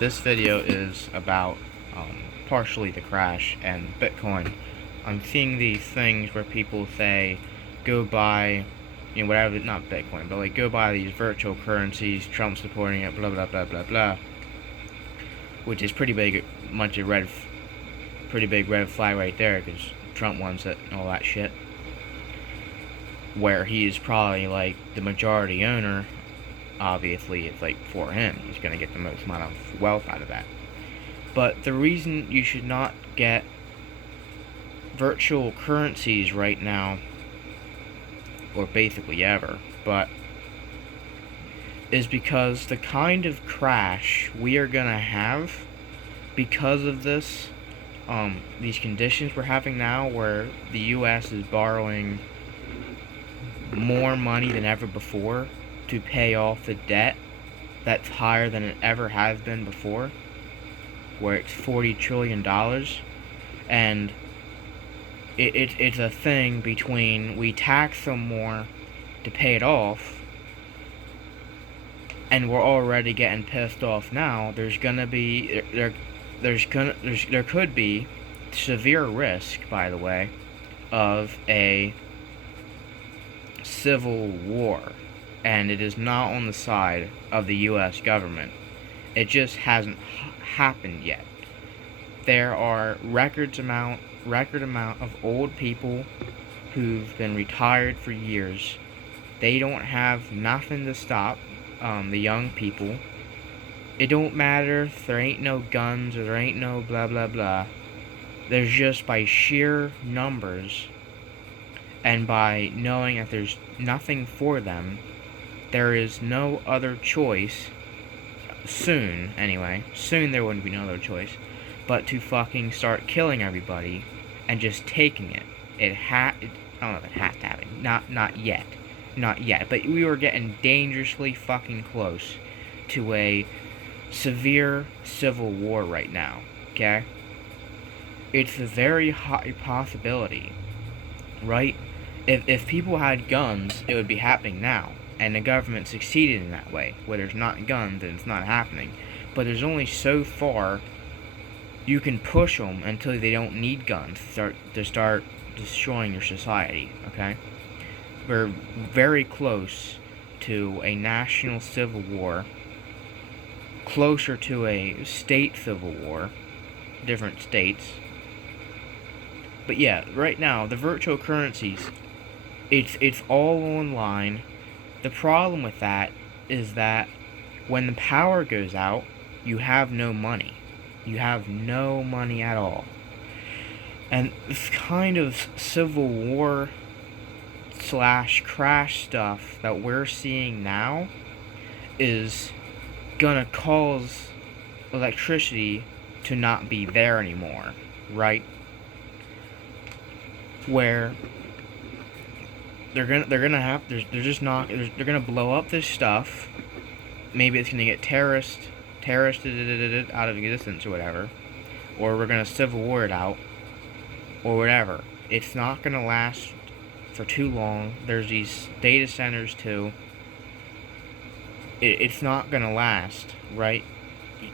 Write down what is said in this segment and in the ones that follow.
This video is about partially the crash and Bitcoin. I'm seeing these things where people say, go buy, whatever, not Bitcoin, but like go buy these virtual currencies, Trump supporting it, blah blah blah blah blah, which is pretty big red flag right there, because Trump wants it and all that shit. Where he is probably like the majority owner. Obviously, it's like for him, he's gonna get the most amount of wealth out of that. But the reason you should not get virtual currencies right now, or basically ever, but is because the kind of crash we are gonna have because of this, these conditions we're having now, where the U.S. is borrowing more money than ever before to pay off the debt that's higher than it ever has been before, where it's $40 trillion, and it's a thing between we tax them more to pay it off, and we're already getting pissed off now. There could be severe risk, by the way, of a civil war, and it is not on the side of the U.S. government. It just hasn't happened yet. There are record amount of old people who've been retired for years. They don't have nothing to stop the young people. It don't matter if there ain't no guns or there ain't no blah blah blah. There's just, by sheer numbers and by knowing that there's nothing for them, there is no other choice, soon there wouldn't be no other choice, but to fucking start killing everybody and just taking it. I don't know if it has to happen, not yet, but we were getting dangerously fucking close to a severe civil war right now, okay? It's a very high possibility, right? If people had guns, it would be happening now. And the government succeeded in that way. Where there's not guns, then it's not happening. But there's only so far you can push them until they don't need guns to start destroying your society, okay? We're very close to a national civil war, closer to a state civil war, different states. But yeah, right now, the virtual currencies, it's all online. The problem with that is that when the power goes out, you have no money. You have no money at all. And this kind of civil war / crash stuff that we're seeing now is gonna cause electricity to not be there anymore, right? Where they're gonna blow up this stuff. Maybe it's gonna get terroristed out of existence or whatever, or we're gonna civil war it out, or whatever. It's not gonna last for too long. There's these data centers too. It's not gonna last, right?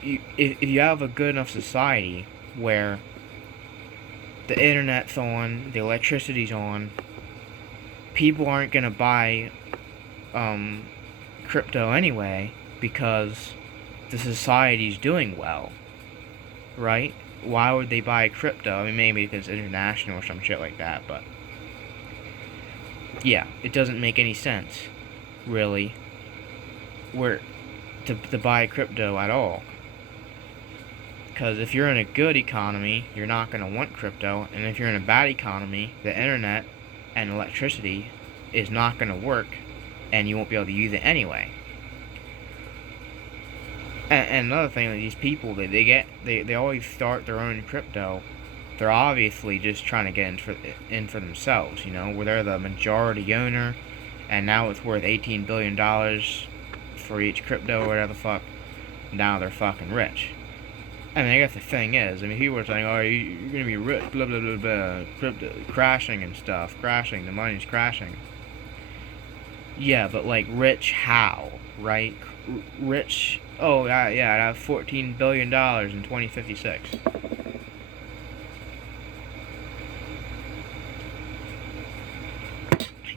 If you have a good enough society where the internet's on, the electricity's on, people aren't gonna buy crypto anyway because the society's doing well, right? Why would they buy crypto? I mean, maybe because it's international or some shit like that, but yeah, it doesn't make any sense, really, to buy crypto at all. Because if you're in a good economy, you're not going to want crypto, and if you're in a bad economy, the internet and electricity is not going to work, and you won't be able to use it anyway. And another thing, that these people, they always start their own crypto. They're obviously just trying to get in for themselves, where they're the majority owner, and now it's worth $18 billion for each crypto or whatever the fuck. Now they're fucking rich. I mean, I guess the thing is, people are saying, oh, you're gonna be rich, blah, blah, blah, blah, crypto, crashing and stuff, the money's crashing. Yeah, but, like, rich how, right? Rich Oh, yeah, I'd have $14 billion in 2056.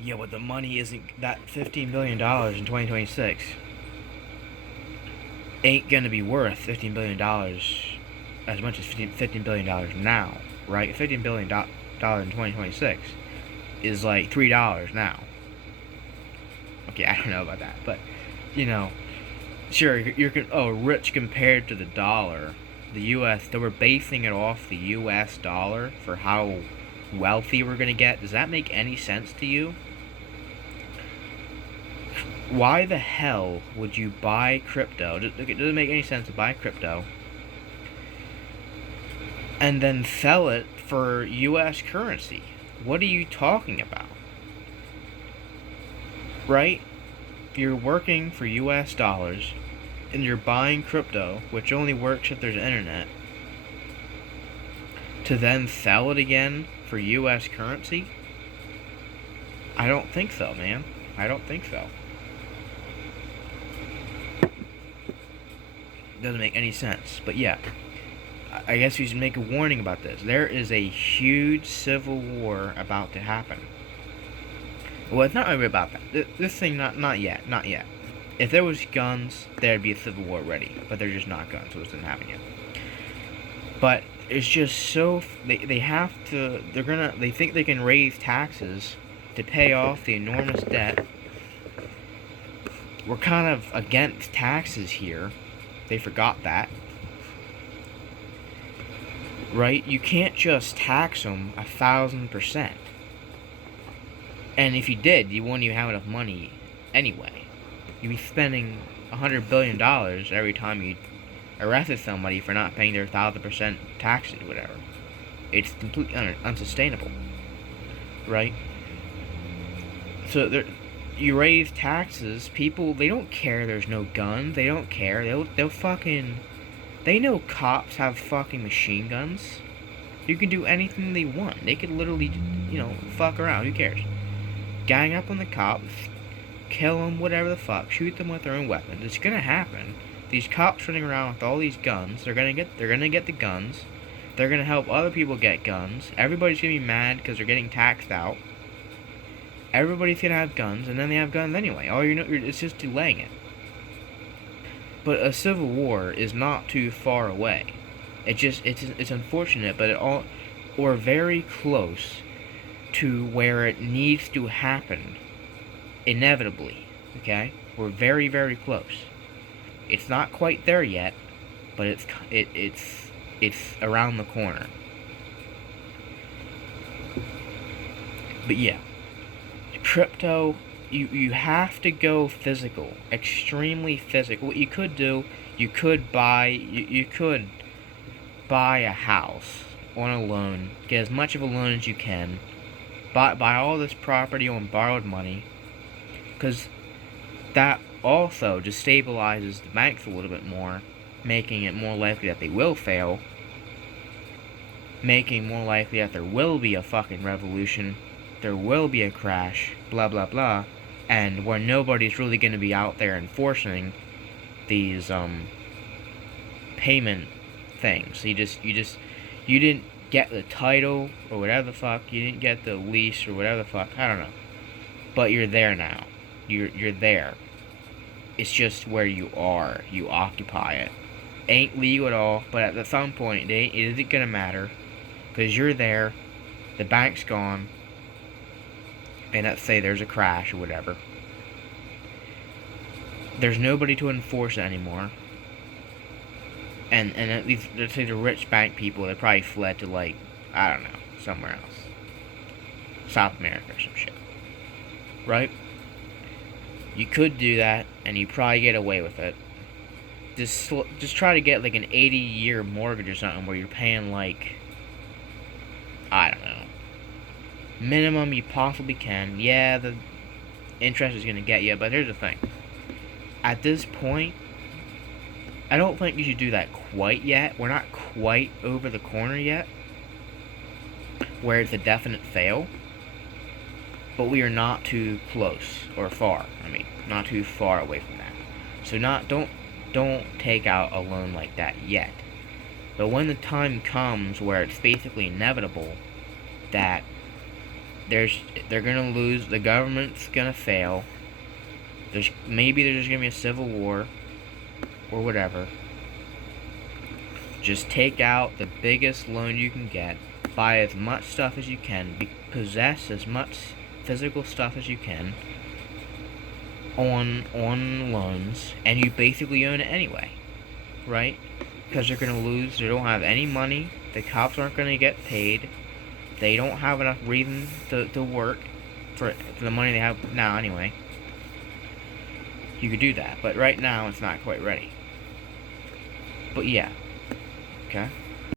Yeah, but the money isn't that $15 billion in 2026 ain't gonna be worth $15 billion as much as $15 billion now, right? $15 billion in 2026 is like $3 now. Okay, I don't know about that, but you know, sure, rich compared to the dollar. The U.S. They were basing it off the U.S. dollar for how wealthy we're gonna get. Does that make any sense to you? Why the hell would you buy crypto? It doesn't make any sense to buy crypto and then sell it for U.S. currency. What are you talking about? Right? You're working for U.S. dollars and you're buying crypto, which only works if there's internet, to then sell it again for U.S. currency? I don't think so, man. I don't think so. Doesn't make any sense. But yeah, I guess we should make a warning about this. There is a huge civil war about to happen. Well, it's not really about that. This thing, not yet. If there was guns, there'd be a civil war ready. But they're just not guns, so it doesn't happen yet. But it's just so they have to. They think they can raise taxes to pay off the enormous debt. We're kind of against taxes here. They forgot that. Right? You can't just tax them 1,000%. And if you did, you wouldn't even have enough money anyway. You'd be spending $100 billion every time you arrested somebody for not paying their 1,000% taxes, whatever. It's completely unsustainable. Right? So you raise taxes, people, they don't care there's no guns, they don't care, they'll fucking, they know cops have fucking machine guns. You can do anything they want. They could literally, fuck around, who cares? Gang up on the cops, kill them, whatever the fuck, shoot them with their own weapons. It's gonna happen. These cops running around with all these guns, they're gonna get the guns, they're gonna help other people get guns, everybody's gonna be mad because they're getting taxed out. Everybody's gonna have guns, and then they have guns anyway. It's just delaying it. But a civil war is not too far away. It's unfortunate, but we're very close to where it needs to happen, inevitably. Okay, we're very, very close. It's not quite there yet, but it's around the corner. But yeah. Crypto, you have to go physical, extremely physical. What you could do, you could buy a house on a loan, get as much of a loan as you can, buy all this property on borrowed money, because that also just stabilizes the banks a little bit more, making it more likely that they will fail, making more likely that there will be a fucking revolution, there will be a crash, blah blah blah, and where nobody's really going to be out there enforcing these payment things. You didn't get the title or whatever the fuck, you didn't get the lease or whatever the fuck, I don't know. But you're there now. You're there. It's just where you are. You occupy it. Ain't legal at all, but at some point it isn't gonna matter, because you're there, the bank's gone, and let's say there's a crash or whatever. There's nobody to enforce it anymore. And at least, let's say the rich bank people, they probably fled to, like, I don't know, somewhere else. South America or some shit. Right? You could do that, and you probably get away with it. Just try to get, like, an 80-year mortgage or something where you're paying, like, I don't know, minimum you possibly can. Yeah, the interest is going to get you, but here's the thing. At this point, I don't think you should do that quite yet. We're not quite over the corner yet, where it's a definite fail. But we are not too close or far. I mean, not too far away from that. So don't take out a loan like that yet. But when the time comes where it's basically inevitable that they're gonna lose, the government's gonna fail, there's gonna be a civil war or whatever, just take out the biggest loan you can get, buy as much stuff as you can, possess as much physical stuff as you can on loans, and you basically own it anyway, right? Because they're gonna lose, they don't have any money, the cops aren't gonna get paid, they don't have enough reason to work for the money they have now anyway. You could do that, but right now it's not quite ready. But yeah, okay.